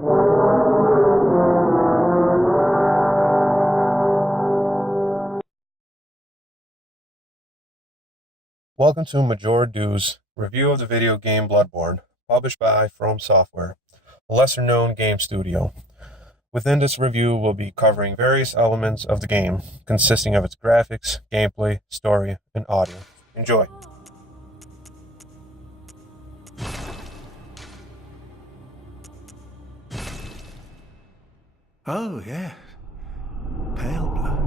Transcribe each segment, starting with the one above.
Welcome to Major Du's review of the video game Bloodborne, published by From Software, a lesser-known game studio. Within this review, we'll be covering various elements of the game, consisting of its graphics, gameplay, story, and audio. Enjoy! Oh, yes. Pale blood.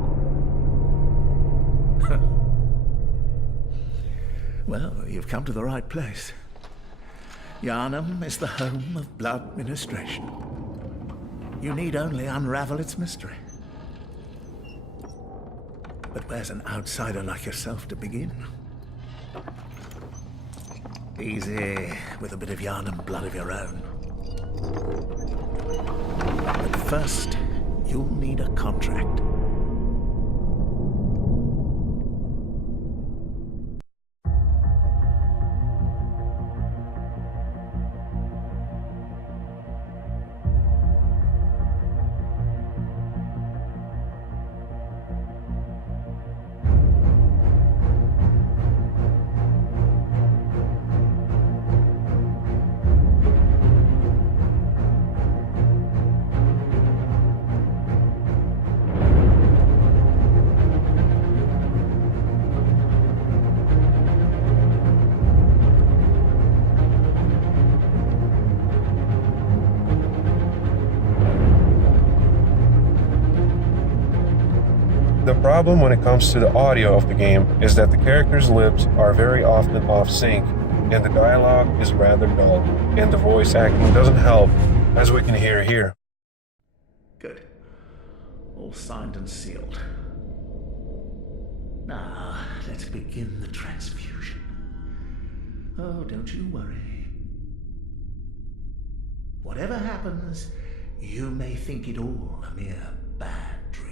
Well, you've come to the right place. Yharnam is the home of blood ministration. You need only unravel its mystery. But where's an outsider like yourself to begin? Easy, with a bit of Yharnam blood of your own. But first, you'll need a contract. The problem when it comes to the audio of the game is that the characters' lips are very often off sync, and the dialogue is rather dull, and the voice acting doesn't help, as we can hear here. Good. All signed and sealed. Now, let's begin the transfusion. Oh, don't you worry. Whatever happens, you may think it all a mere bad dream.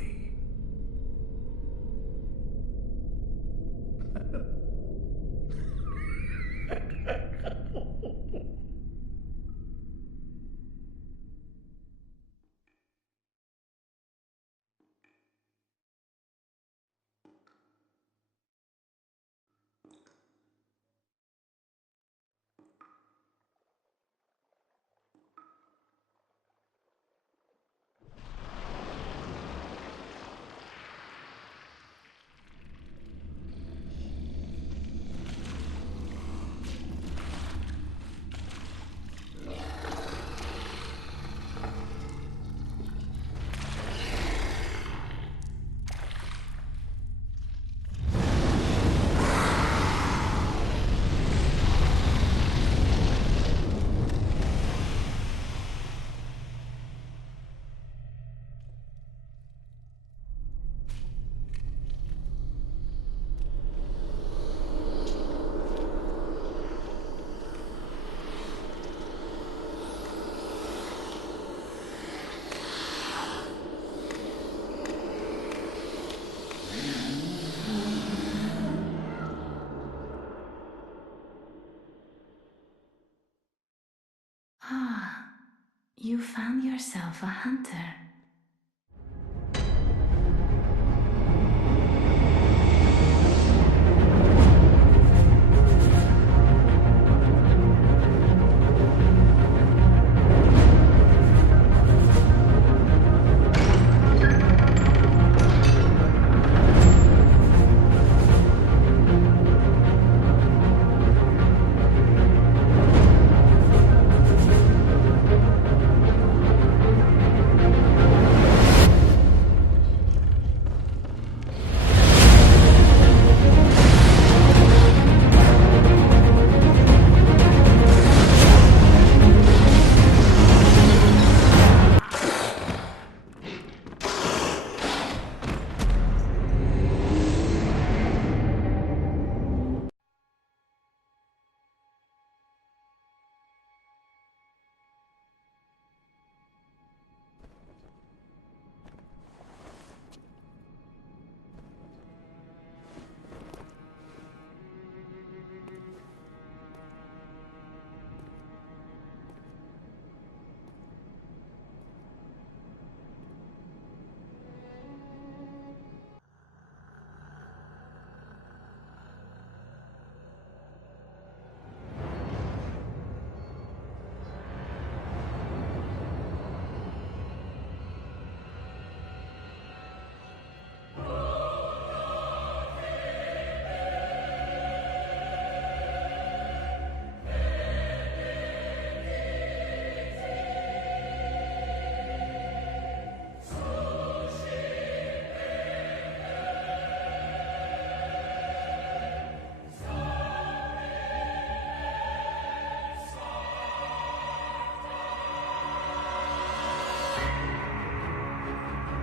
Ah, you found yourself a hunter.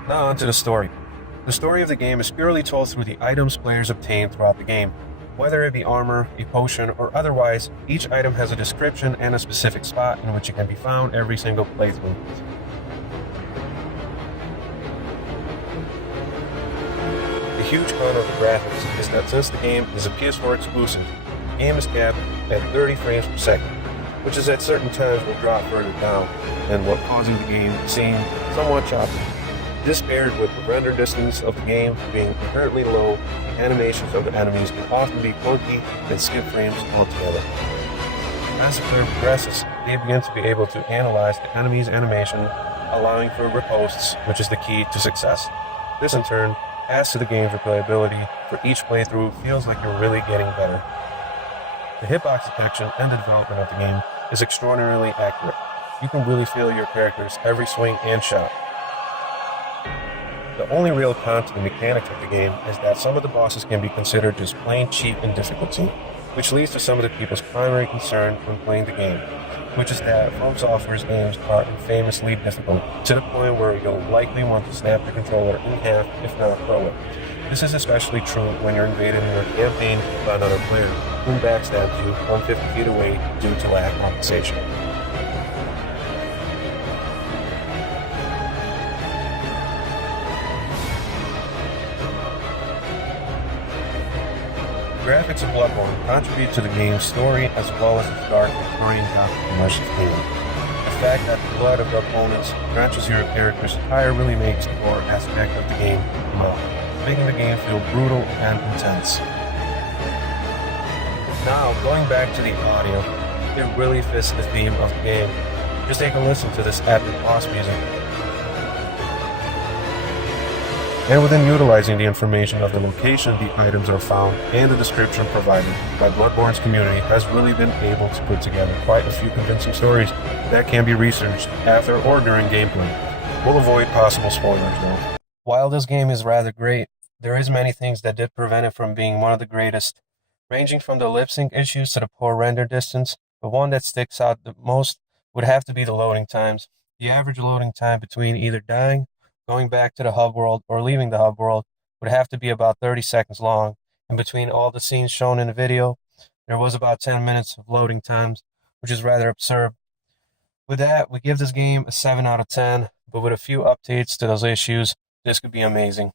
Now onto the story. The story of the game is purely told through the items players obtain throughout the game. Whether it be armor, a potion, or otherwise, each item has a description and a specific spot in which it can be found every single playthrough. The huge con of the graphics is that since the game is a PS4 exclusive, the game is capped at 30 frames per second, which is at certain times will drop further down, and what causing the game to seem somewhat choppy. This paired with the render distance of the game being inherently low, the animations of the enemies can often be clunky and skip frames altogether. As the player progresses, they begin to be able to analyze the enemy's animation, allowing for riposts, which is the key to success. This in turn adds to the game's replayability, for each playthrough feels like you're really getting better. The hitbox detection and the development of the game is extraordinarily accurate. You can really feel your character's every swing and shot. The only real con to the mechanics of the game is that some of the bosses can be considered just plain cheap in difficulty, which leads to some of the people's primary concern when playing the game, which is that From Software's games are infamously difficult, to the point where you'll likely want to snap the controller in half, if not throw it. This is especially true when you're invaded in your campaign by another player, who backstabs you 150 feet away due to lack of compensation. The graphics of Bloodborne contribute to the game's story as well as its dark Victorian Gothic immersive theme. The fact that the blood of the opponents matches your character's attire really makes the gore aspect of the game come out, making the game feel brutal and intense. Now, going back to the audio, it really fits the theme of the game. Just take a listen to this epic boss music. And within utilizing the information of the location the items are found and the description provided by Bloodborne's community has really been able to put together quite a few convincing stories that can be researched after or during gameplay. We'll avoid possible spoilers though. While this game is rather great, there is many things that did prevent it from being one of the greatest, ranging from the lip sync issues to the poor render distance. The one that sticks out the most would have to be the loading times. The average loading time between either dying, going back to the hub world, or leaving the hub world would have to be about 30 seconds long, and between all the scenes shown in the video, there was about 10 minutes of loading times, which is rather absurd. With that, we give this game a 7 out of 10, but with a few updates to those issues, this could be amazing.